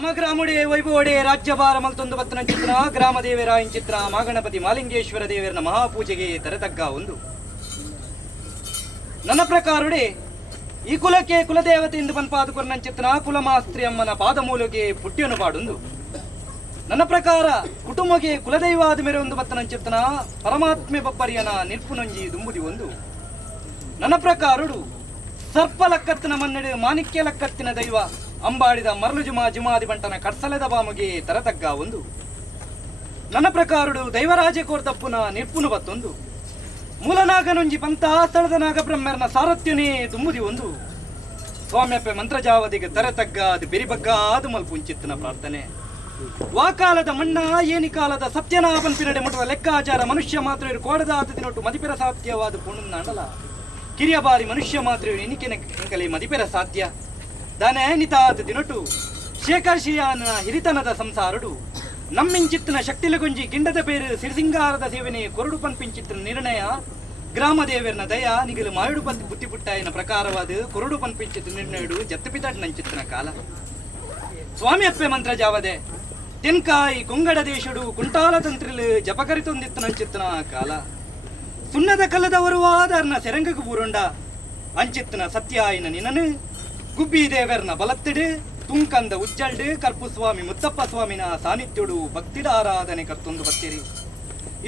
ನಮ್ಮ ಗ್ರಾಮುಡೆ ವೈಭವಡೆ ರಾಜ್ಯಭಾರ ಮಲ್ತೊಂದು ಬತ್ತನ ಚಿತ್ರ ಗ್ರಾಮ ದೇವರಾಯನ ಚಿತ್ರ ಮಾಗಣಪತಿ ಮಾಲಿಂಗೇಶ್ವರ ದೇವರನ ಮಹಾಪೂಜೆಗೆ ತರತಗ್ಗ ಒಂದು. ನನ್ನ ಪ್ರಕಾರುಡೆ ಈ ಕುಲಕ್ಕೆ ಕುಲದೇವತೆಯಿಂದ ಪನ್ಪಾದುಕೊರ್ನ ಚಿತ್ರ ಕುಲಮಾಸ್ತ್ರಿ ಅಮ್ಮನ ಪಾದಮೂಲಕ್ಕೆ ಪುಟ್ಟಿಯನ್ನು ಪಾಡೊಂದು. ನನ್ನ ಪ್ರಕಾರ ಕುಟುಂಬಕ್ಕೆ ಕುಲದೈವಾದ ಮೇರೆ ಒಂದು ಬತ್ತನ ಚಿತ್ರ ಪರಮಾತ್ಮೆ ಬಬ್ಬರಿಯನ ನಿರ್ಪುನಂಜಿ ದುಂಬುದಿ ಒಂದು. ನನ್ನ ಪ್ರಕಾರುಡು ಸರ್ಪ ಲಕ್ಕತ್ತಿನ ಮನ್ನಡೆ ಮಾಣಿಕ್ಯ ಲಕ್ಕತ್ತಿನ ದೈವ ಅಂಬಾಡಿದ ಮರಳು ಜುಮಾದಿ ಬಂಟನ ಕಡ್ಸಲೆದ ಬಾಮಗೆ ತರತಗ್ಗ ಒಂದು. ನನ್ನ ಪ್ರಕಾರುಡು ದೈವರಾಜೆ ಕೋರ್ತಪ್ಪುನ ನಿರ್ಪುನು ಬತ್ತೊಂದು. ಮೂಲನಾಗನೊಂಜಿ ಪಂತ ಸ್ಥಳದ ನಾಗಬ್ರಹ್ಮರನ ಸಾರಥ್ಯನೇ ದುಂಬುದಿ ಒಂದು. ಸ್ವಾಮ್ಯಪ್ಪೆ ಮಂತ್ರಜಾವದಿಗೆ ತರತಗ್ಗ ಅದು ಬೆರಿಬಗ್ಗ ಅದು ಮಲ್ಪುಂಚಿತ್ತನ ಪ್ರಾರ್ಥನೆ. ವಾಕಾಲದ ಮಣ್ಣ ಏನಿ ಕಾಲದ ಸತ್ಯನಾಭನ್ ಪಿರಡೆ ಮುಟ್ಟುವ ಲೆಕ್ಕಾಚಾರ ಮನುಷ್ಯ ಮಾತ್ರ ಇರು ಕೋಡದ ಆತದಿನೊಟ್ಟು ಮದಿಪೆರ ಸಾಧ್ಯವಾದ ಪುಣ್ಣ ಅಂಡಲ ಕಿರಿಯ ಬಾರಿ ಮನುಷ್ಯ ಮಾತ್ರ ಎನಿಕೆನ ಎಂಕಲೆ ಮದಿಪೆರ ಸಾಧ್ಯ ದಾನೆ ನಿತಾದ ದಿನೊಟ್ಟು ಶೇಖರ್ಶಿಯಾನ ಹಿರಿತನದ ಸಂಸಾರಡು ನಮ್ಮಿಂಚಿತ್ತಿನ ಶಕ್ತಿಲಗುಂಜಿ ಗಿಂಡದ ಬೇರು ಸಿರಿಸಿಂಗಾರದ ಸೇವನೆ ಕೊರಡು ಪನ್ಪಿಂಚಿತ್ತಿನ ನಿರ್ಣಯ ಗ್ರಾಮ ದೇವರನ ದಯ ನಿಗಲು ಮಾಯುಡು ಪಂತಿ ಬುತ್ತಿ ಪುಟ್ಟಾಯಿನ ಪ್ರಕಾರವಾದ ಕೊರಡು ಪನ್ಪಿಂಚಿತ್ತ ನಿರ್ಣಯಡು ಜತ್ತಪಿತಾಡ್ ನಂಚಿತ್ತಿನ ಕಾಲ. ಸ್ವಾಮಿ ಅಪ್ಪೆ ಮಂತ್ರ ಜಾವದೆ ತೆನ್ಕಾಯಿ ಕೊಂಗಡ ದೇಶಡು ಕುಂಟಾಲ ತಂತ್ರಿಲು ಜಪಕರಿತೊಂದಿತ್ತ ನಂಚಿತ್ತನ ಕಾಲ. ಸುಣ್ಣದ ಕಲ್ಲದವರು ಆದರ್ನ ಸೆರಂಗకు ಬೂರುಂಡ ಅಂಚಿತ್ತನ ಸತ್ಯಾಯಿನ ನಿನನು ಗುಬ್ಬಿ ದೇವರನ ಬಲತ್ತಿಡು ತುಂಕಂದ ಉಜ್ಜಲ್ಡು ಕರ್ಪುಸ್ವಾಮಿ ಮುತ್ತಪ್ಪ ಸ್ವಾಮಿನ ಸಾನ್ನಿಧ್ಯುಡು ಭಕ್ತಿಡ ಆರಾಧನೆ ಕರ್ತೊಂದು ಬತ್ತಿರಿ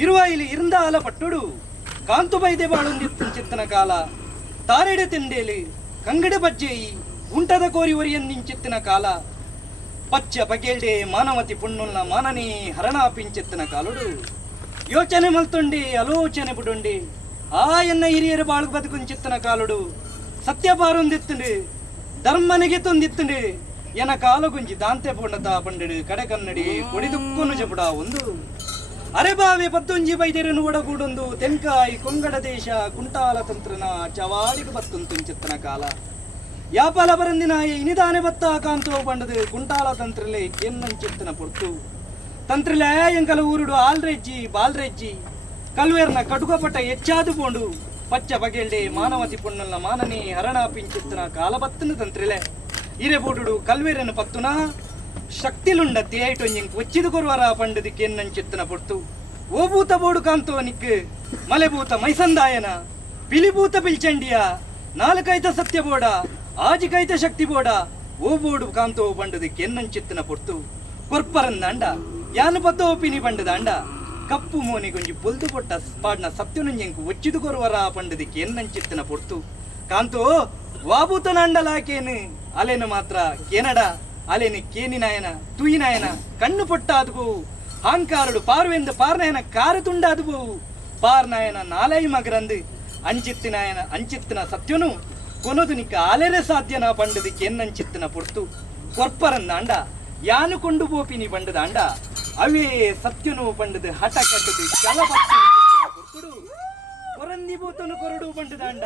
ಇರುವ ಇಲ್ಲಿ ಇರಂದಾಲ ಪಟ್ಟುಡು ಕಾಂತು ಬೈದೆ ಬಾಳೊಂದಿತ್ತು ಚಿತ್ತನ ಕಾಲ. ತಾರೆಡೆ ತಿಂಡೇಲಿ ಕಂಗಡ ಬಜ್ಜೆಯಿ ಉಂಟದ ಕೋರಿ ಒರಿಯನ್ನಿಂಚಿತ್ತಿನ ಕಾಲ. ಪಚ್ಚ ಬಗೆಲ್ಡೆ ಮಾನವತಿ ಪುಣ್ಣುಲ್ನ ಮಾನನಿ ಹರಣ ಪಿಂಚಿತ್ತಿನ ಕಾಲುಡು ಯೋಚನೆ ಮಲ್ತೊಂಡಿ ಆಲೋಚನೆ ಬಿಡುಂಡಿ ಆ ಎನ್ನ ಹಿರಿಯರು ಬಾಳು ಬದುಕುಂಚಿತ್ತಿನ ಕಾಲುಡು ಸತ್ಯ ಬಾರೊಂದಿತ್ತುಂಡು ಧರ್ಮನಿಗೆ ತೊಂದಿತ್ತುಂಡು ಎನ ಕಾಲ ಗುಂಜಿ ದಾಂತೆ ಪೊಂಡತ ಪಂಡಿಡು ಕಡೆ ಕನ್ನಡಿ ಕೊಡಿದುಕ್ಕೊನು ಜಪುಡ ಒಂದು. ಅರೆಬಾವೆ ಪತ್ತೊಂಜಿ ಬೈದೆರನು ಒಡಗೂಡೊಂದು ತೆಂಕಾಯಿ ಕೊಂಗಡ ದೇಶ ಕುಂಟಾಲ ತಂತ್ರನ ಚವಾಡಿಗೆ ಬತ್ತುಂಚಿತ್ತನ ಕಾಲ. ಯಾಪಲ ಬರಂದಿನ ಇನಿದಾನೆ ಬತ್ತ ಕಾಂತೋ ಬಂಡದು ಕುಂಟಾಲ ತಂತ್ರಲೆ ಕೆನ್ನಂಚಿತ್ತನ ಪೊರ್ತು ತಂತ್ರಿಲೆ ಎಂಕಲ ಊರುಡು ಆಲ್ರೆಜ್ಜಿ ಬಾಲ್ರೆಜ್ಜಿ ಕಲ್ವೇರ್ನ ಕಟುಕಪಟ ಹೆಚ್ಚಾದು ಪೋಂಡು ಪಚ್ಚ ಬಗೆಲ್ಡೆ ಮಾನವತಿ ಪೊಣ್ಣಲ್ನ ಮಾನನಿ ಹರಣ ಪಿಂಚಿತ್ತನ ಕಾಲಬತ್ತನ ತಂತ್ರಿಲೆ ಇರೆಬೂಡುಡು ಕಲ್ವೇರನ ಪತ್ತುನ ಶಕ್ತಿಲುಂಡ ತೇಟೊಂಜಿಂಗ್ ಒಚ್ಚಿದು ಕೊರುವರ ಪಂಡದಿ ಕೆನ್ನಂಚಿತ್ತನ ಪೊರ್ತು. ಓಭೂತ ಬೋಡು ಕಾಂತೋ ನಿಕ್ ಮಲೆಭೂತ ಮೈಸಂದಾಯನ ಪಿಲಿಭೂತ ಪಿಲ್ಚಂಡಿಯ ನಾಲ್ಕೈತ ಸತ್ಯ ಬೋಡ ಆಜಿಕೈತ ಶಕ್ತಿ ಬೋಡ ಓ ಬೋಡು ಕಾಂತೋ ಪಂಡದಿ ಕೆನ್ನಂಚಿತ್ತನ ಪೊರ್ತು. ಕೊರ್ಪರಂದಾಂಡ ಯಾನು ಪತ್ತೋ ಪಿನಿ ಪಂಡದ ಅಂಡ ಕಪ್ಪು ಮೋನಿ ಗುಂಜಿ ಪೊಲ್ದು ಪೊಟ್ಟ ಪಾಡ್ನ ಸತ್ಯನುಂಜಂಕು ಒಚ್ಚಿದು ಕೊರುವರ ಪಂಡದಿ ಕೆನ್ನಂಚಿತ್ತನ ಪೊರ್ತು. ಕಾಂತೋ ವಾಭೂತನ ಅಂಡಲಾಕೇನು ಅಲೆನು ಮಾತ್ರ ಕೆನಡ ಅಲೆನು ಕೇನಿನಾಯನ ತುಯಿನಾಯನ ಕಣ್ಣು ಪೊಟ್ಟ ಅದುಬು ಹಾಂಕಾರುಡು ಪಾರ್ವೆಂದು ಪಾರ್ನಾಯನ ಕಾರು ತುಂಡ ಅದುಬು ಪಾರ್ನಾಯನ ನಾಲೈ ಮಗರಂದು ಅಂಚಿತ್ತಿನಾಯನ ಅಂಚಿತ್ತಿನ ಸತ್ಯನು ಕೊನದು ನಿಕ್ಕ ಅಲೆರೆ ಸಾಧ್ಯನ ಪಂಡದಿ ಕೆನ್ನಂಚಿತ್ತಿನ ಪೊರ್ತು. ಕೊರ್ಪರಂದ ಅಂಡ ಯಾನು ಕೊಂಡು ಬೋಪಿನಿ ಬಂಡದ ಅಂಡ ಅವೇ ಸತ್ಯನು ಪಂಡದ ಹಠ ಕಟ್ಟದು ಚಲಪಟ್ಟು ಕೊರ್ಕುಡು ಕೊರಂದಿ ಬೂತನು ಕೊರಡು ಬಂಡದ ಅಂಡ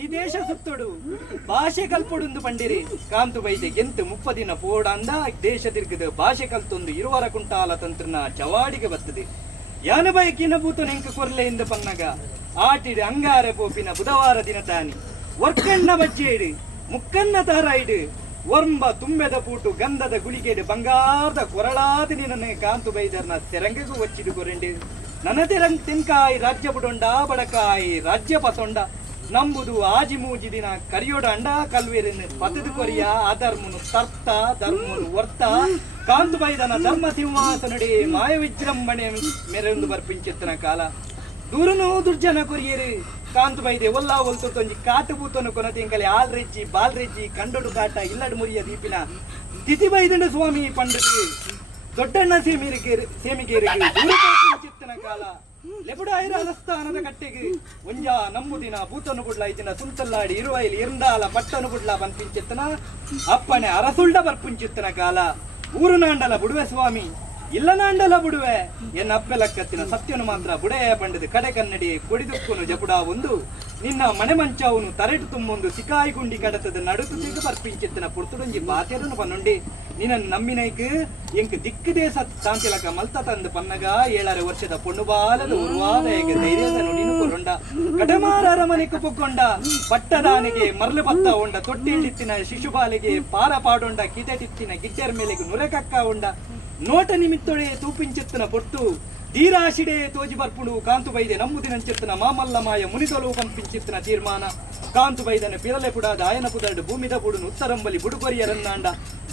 ಈ ದೇಶ ಸುತ್ತೊಡು ಭಾಷೆ ಕಲ್ಪೊಡುಂದು ಬಂಡಿರಿ ಕಾಂತು ಬೈದೆ ಗೆಂತು ಮುಪ್ಪದಿನ ಪೋಡ ಅಂದ ದೇಶ ತಿರ್ಗದ ಭಾಷೆ ಕಲ್ತೊಂದು ಇರುವರ ಕುಂಟಾಲ ತಂತ್ರನ ಚವಾಡಿಗೆ ಬರ್ತದೆ. ಯಾನು ಬೈಕಿನ ಬೂತನು ಎಂಕ ಕೊರ್ಲೆಯಿಂದ ಪನ್ನಗ ಆಟಿಡು ಅಂಗಾರೆ ಪೋಪಿನ ಬುಧವಾರ ದಿನ ತಾನಿ ವರ್ಕಣ್ಣ ಬಜ್ಜೇಡು ಮುಕ್ಕನ್ನ ತಾರಾಯಿಡು ವರ್ಂಬ ತುಂಬೆದ ಪೂಟು ಗಂಧದ ಗುಳಿಗೆಡು ಬಂಗಾರದ ಕೊರಳಾದ ನಿನ್ನ ಕಾಂತು ಬೈದರ್ನ ಸೆರಂಗಗೂ ಒಚ್ಚಿದು ಕೊರೆಂಡು ನನ್ನ ತೆಂಕಾಯಿ ರಾಜ್ಯ ಬುಡೊಂಡ ಬಡಕಾಯಿ ರಾಜ್ಯ ಪಸೊಂಡ ನಂಬುದು ಆಜಿ ಮೂಜಿ ದಿನ ಕರಿಯೋಡ ಅಂಡ ಕಲ್ವೇರಿನ ಪತದು ಕೊರಿಯ ಅಧರ್ಮನು ತರ್ತ ಧರ್ಮನು ವರ್ತ ಕಾಂತು ಬೈದನ ಧರ್ಮ ಸಿಂಹಾಸನಡಿ ಮಾಯ ವಿಜೃಂಭಣೆ ಮೆರೆಂದು ಬರ್ಪಿಂಚಿತ್ತನ ಕಾಲ. ದೂರನು ದುರ್ಜನ ಕೊರಿಯರು ಕಾಂತು ಬೈದೆ ಒಲ್ಲ ಒಲ್ತೊಂಜಿ ಕಾಟು ಬೂತನು ಕೊನತಿಂಕಲೆ ಆಲ್ರೆಜ್ಜಿ ಬಾಲ್ರೆಜ್ಜಿ ಕಂಡೊಡು ಕಾಟ ಇಲ್ಲಡು ಮುರಿಯ ದೀಪಿನ ತಿಥಿ ಬೈದಂಡ ಸ್ವಾಮಿ ಪಂಡತಿ ದೊಡ್ಡಣ್ಣ ಸೇಮಿಗೇರಿಗೆ ಚಿತ್ತನ ಕಾಲ. ಲೆಬುಡ ಐರಾಲಸ್ಥಾನದ ಕಟ್ಟೆಗೆ ಒಂಜ ನಮ್ಮುದಿನ ಬೂತನು ಬುಡ್ಲ ಐತಿನ ಸುಂತಲ್ಲಾಡಿ ಇರುವ ಇಲ್ಲಿ ಇರಂದಾಲ ಪಟ್ಟನು ಬುಡ್ಲ ಬಂಪಿಂಚಿತ್ತನ ಅಪ್ಪನೆ ಅರಸುಲ್ಡ ಬರ್ಪುಂಚಿತ್ತನ ಕಾಲ. ಊರು ನಾಂಡಲ ಬುಡುವೆ ಸ್ವಾಮಿ ಇಲ್ಲ ನಾಂಡಲ ಬುಡುವೆ ಎನ್ನ ಅಪ್ಪೆಲಕ್ಕತ್ತಿನ ಸತ್ಯನು ಮಾತ್ರ ಬುಡೆಯ ಬಂಡದು ಕಡೆ ಕನ್ನಡಿ ಕೊಡಿದುಕ್ಕನು ಜಪುಡ ಒಂದು. ನಿನ್ನ ಮನೆ ಮಂಚವನು ತರೆಟು ತುಂಬೊಂದು ಸಿಕಾಯಿ ಗುಂಡಿ ಕಡತದ ನಡುತು ತಿರುಗು ಬರ್ಪಿಂಚಿತ್ತನ ಪುರ್ತುಡುಂಜಿ ಬಾತ್ಯರನು ಪನ್ನುಂಡಿ ನಿನ್ನ ನಮ್ಮಿನೈಕ್ ಎಂಕ್ ದಿಕ್ಕು ದೇಶ ತಾಂತಿಲಕ ಮಲ್ತ ತಂದು ಪನ್ನಗ 7 ವರ್ಷದ ಪೊಣ್ಣು ಬಾಲದ ಉರ್ವಾದ ಧೈರ್ಯದ ನುಡಿನು ಕೊರೊಂಡ ಕಟಮಾರರ ಮನೆಗೆ ಪೊಕ್ಕೊಂಡ ಪಟ್ಟದಾನಿಗೆ ಮರಳು ಪತ್ತ ಉಂಡ ತೊಟ್ಟಿಳಿತ್ತಿನ ಶಿಶುಬಾಲಿಗೆ ಪಾರ ಪಾಡೊಂಡ ಕಿಟಟಿತ್ತಿನ ಗಿಡ್ಡರ ಮೇಲೆಗೆ ನುರೆಕಕ್ಕ ಉಂಡ ನೋಟ ನಿಮಿತ್ತೊಳೆ ತೂಪಿಂಚೆತ್ತನ ಪೊಟ್ಟು ಧೀರಾಶಿಡೆ ತೋಜಿ ಬರ್ಪುಡು ಕಾಂತು ಬೈದೆ ನಮ್ಮುದಿನಂಚೆತ್ತನ ಮಾಮಲ್ಲ ಮಾಯ ಮುನಿದೊಲು ಪಂಪಿಂಚಿತ್ತಿನ ತೀರ್ಮಾನ ಕಾಂತು ಬೈದನ ಪಿರಲೆ ಪುಡಾದ ಆಯನ ಪುದರ್ಡು ಭೂಮಿದ ಬುಡುನು ಉತ್ತರಂಬಲಿ ಬುಡುಗೊರಿಯರನ್ನಾಂಡ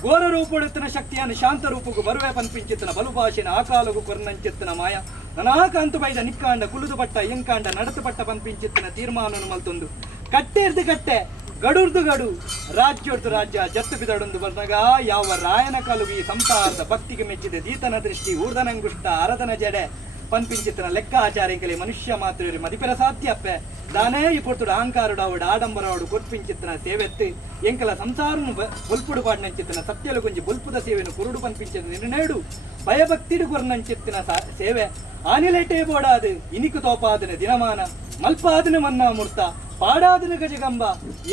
ಘೋರ ರೂಪೊಡೆತ್ತನ ಶಕ್ತಿಯನ್ನು ಶಾಂತ ರೂಪಗೂ ಬರುವೆ ಪಂಪಿಂಚಿತ್ತನ ಬಲುಭಾಷೆನ ಆಕಾಲಗೂ ಕೊರ್ನಂಚೆತ್ತನ ಮಾಯ ನನಾ ಕಾಂತು ಬೈದ ನಿಕ್ಕಾಂಡ ಕುಲುದು ಪಟ್ಟ ಎಂಕಾಂಡ ನಡತು ಪಟ್ಟ ಪಂಪಿಂಚಿತ್ತಿನ ತೀರ್ಮಾನನು ಮಲ್ತೊಂದು ಕಟ್ಟೆರ್ದು ಕಟ್ಟೆ ಗಡುರ್ದು ಗಡು ರಾಜ್ಯೋರ್ದು ರಾಜ್ಯ ಜತ್ತು ಬಿದಡೊಂದು ಬಂದಾಗ ಯಾವ ರಾಯನ ಕಲುವಿ ಸಂಸಾರದ ಭಕ್ತಿಗೆ ಮೆಚ್ಚಿದ ದೀತನ ದೃಷ್ಟಿ ಊರ್ಧನಂಗುಷ್ಟ ಅರದನ ಜಡೆ ಪನ್ಪಿಂಚಿತ್ತನ ಲೆಕ್ಕಾಚಾರ್ಯಂಕಲೆ ಮನುಷ್ಯ ಮಾತ್ರ ಮದಿಪೆರ ಸಾಧ್ಯಪ್ಪೆ ದಾನೇ ಈ ಪೊರ್ತುಡು ಅಹಂಕಾರುಡಾವುಡು ಆಡಂಬರವಾಡು ಕೊರ್ಪಿಂಚಿತ್ತನ ಸೇವೆತ್ತು ಎಂಕಲ ಸಂಸಾರನು ಬೊಲ್ಪುಡು ಪಾಡ್ನಂಚಿತ್ತನ ಸತ್ಯಲು ಕೊಂಚಿ ಬೊಲ್ಪುದ ಸೇವೆನು ಕುರುಡು ಪನ್ಪಿಂಚಿದ ನಿರ್ಣೇಡು ಭಯಭಕ್ತಿಡು ಕೊರ್ನಂಚಿತ್ತಿನ ಸೇವೆ ಆನಿಲೇಟೇ ಬೋಡಾದು ಇನಿಕು ತೋಪಾದನ ದಿನಮಾನ ಮಲ್ಪಾದನ ಮನ್ನಾ ಮುರ್ತ ಪಾಡಾದನ ಗಜಗಂಬ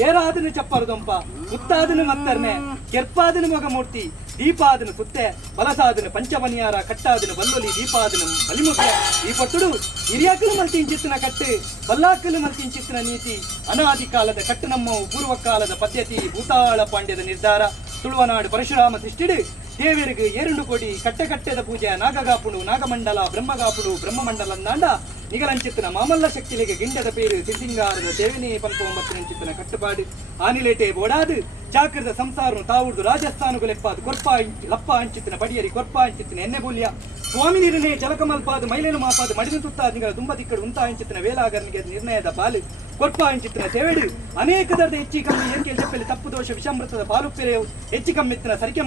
ಏರಾದನ ಚಪ್ಪರದೊಂಪ ಮುತ್ತಾದನ ಮತ್ತರ್ನೆ ಕೆರ್ಪಾದನ ಮೊಗಮೂರ್ತಿ ದೀಪಾದನ ಸುತ್ತೆ ಬಲಸಾದನ ಪಂಚಮನಿಯಾರ ಕಟ್ಟಾದನ ಬಲ್ಲೊಲಿ ದೀಪಾದನ ಬಲಿಮುಖ ಈ ಪೊತ್ತುಡು ಹಿರಿಯಾಕಲು ಮಲ್ತಿಂಚಿತ್ತಿನ ಕಟ್ಟು ಬಲ್ಲಾಕಲು ಮಲ್ತಿಂಚಿತ್ತಿನ ನೀತಿ ಅನಾದಿ ಕಾಲದ ಕಟ್ಟು ನಮ್ಮ ಪೂರ್ವ ಕಾಲದ ಪದ್ಧತಿ ಭೂತಾಳ ಪಾಂಡ್ಯದ ನಿರ್ಧಾರ ತುಳುವನಾಡು ಪರಶುರಾಮ ಸೃಷ್ಟಿಡು ದೇವರಿಗೆ 2 ಕೋಟಿ ಕಟ್ಟೆದ ಪೂಜೆ ನಾಗಗಾಪುಡು ನಾಗಮಂಡಲ ಬ್ರಹ್ಮಗಾಪುಡು ಬ್ರಹ್ಮಮಂಡಲಂದಾಂಡ ನಿಗಲಂಚಿತ್ತಿನ ಮಾಮಲ್ಲ ಶಕ್ತಿಲಿಗೆ ಗಿಂಡದ ಪೇರು ಸಿದ್ದಿಂಗಾರದ ಸೇವನೆ ಪಂಪೊಂಬತ್ತಿನಂಚಿತ್ತಿನ ಕಟ್ಟಪಾಡು ಆನಿಲೇಟೆ ಬೋಡಾದು ಚಾಕ್ರದ ಸಂಸಾರನು ತಾವುರ್ದು ರಾಜಸ್ಥಾನಗೂ ಲೆಪ್ಪಾದು ಕೊರ್ಪ ಲಪ್ಪ ಹಂಚಿತ್ತಿನ ಪಡಿಯರಿ ಕೊರ್ಪ ಹಂಚಿತ್ತಿನ ಎಣ್ಣೆ ಬೂಲ್ಯ ಸ್ವಾಮಿ ನಿರ್ಣಯ ಜಲಕಮಲ್ಪಾದು ಮೈಲೇನು ಮಾಪಾದು ಮಡಿನ ತುತ್ತಾದ ನಿಗಲ ತುಂಬ ದಿಕ್ಕಡು ಉಂತ ಹಂಚಿತ್ತಿನ ವೇಲಾಗರ್ನಿಗೆ ನಿರ್ಣಯದ ಬಾಲು ಕೊರ್ಪ ಹಂಚಿತ್ತಿನ ಸೇವೆಡು ಅನೇಕ ದರದ ಹೆಚ್ಚಿ ಕಮ್ಮಿ ಏನ್ಕೆ ಜಪ್ಪಲ್ಲಿ ತಪ್ಪು ದೋಷ ವಿಷಮೃತದ ಪಾಲುಪ್ಪೆರೆಯು ಹೆಚ್ಚಿ ಕಮ್ಮಿತ್ತಿನ ಸರಿಕೆ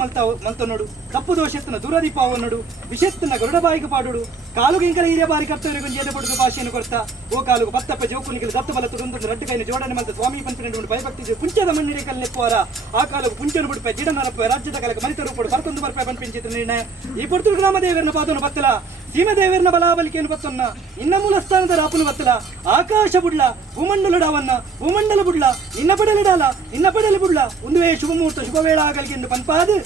ಮಲ್ತನೋಡು ತಪ್ಪು ದೋಷತ್ತಿನ ದೂರದೀಪಾವನ್ನೋಡು ವಿಷತ್ತಿನ ಗರುಡಬಾಯಿಗೆ ಪಾಡೋಡು ಕಾಲುಗಿಂಕಲ ಹಿರಿಯ ಬಾರಿ ಕರ್ತವ್ಯಗೊಂದು ಜೇದ ಪಡುದು ಭಾಷೆಯನ್ನು ಕೊಡ್ತಾ ಓ ಕಾಲುಗು ಪತ್ತಪ್ಪ ಜೋಕುನಿಗೆ ದತ್ತ ಬಲ ತುರುಂದು ರಡ್ಡು ಕೈನ ಜೋಡಣೆ ಮಲ್ತ ಸ್ವಾಮಿ ಪಂಪಿನ ಭಯಭಕ್ತಿ ಪುಂಚದ ಮಣ್ಣಿಡೆ ಕಲ್ಲೆಪ್ಪುವರ ಆ ಕಾಲವು ಪುಂಚನು ಬಿಡುಪೆ ಜಿಡ ನರಪ ರಾಜ್ಯದ ಕಲಕ ಮನಿತ ರೂಪಡು ಬರ್ಕೊಂದು ಬರ್ಪೆ ಪಂಪಿಂಚಿತ ನಿರ್ಣಯ ಈ ಪುರ್ತೂರು ಗ್ರಾಮ ದೇವರನ್ನ ಪಾದನು ಬತ್ತಲ ಸೀಮದೇವರನ ಬಲಾಬಲಿಕೆಯನ್ನು ಬತ್ತನ್ನ ಇನ್ನ ಮೂಲ ಸ್ಥಾನದ ರಾಪುನು ಬತ್ತಲ ಆಕಾಶ ಬುಡ್ಲ ಭೂಮಂಡಲುಡವನ್ನ ಭೂಮಂಡಲ ಬುಡ್ಲ ಇನ್ನ ಪಡೆಲಿಡಾಲ ಇನ್ನ ಪಡೆಲಿ ಬುಡ್ಲ ಒಂದು ಶುಭ ಮುಹೂರ್ತ ಶುಭ ವೇಳ ಆಗಲಿಗೆ ಎಂದು ಪಂಪಾದು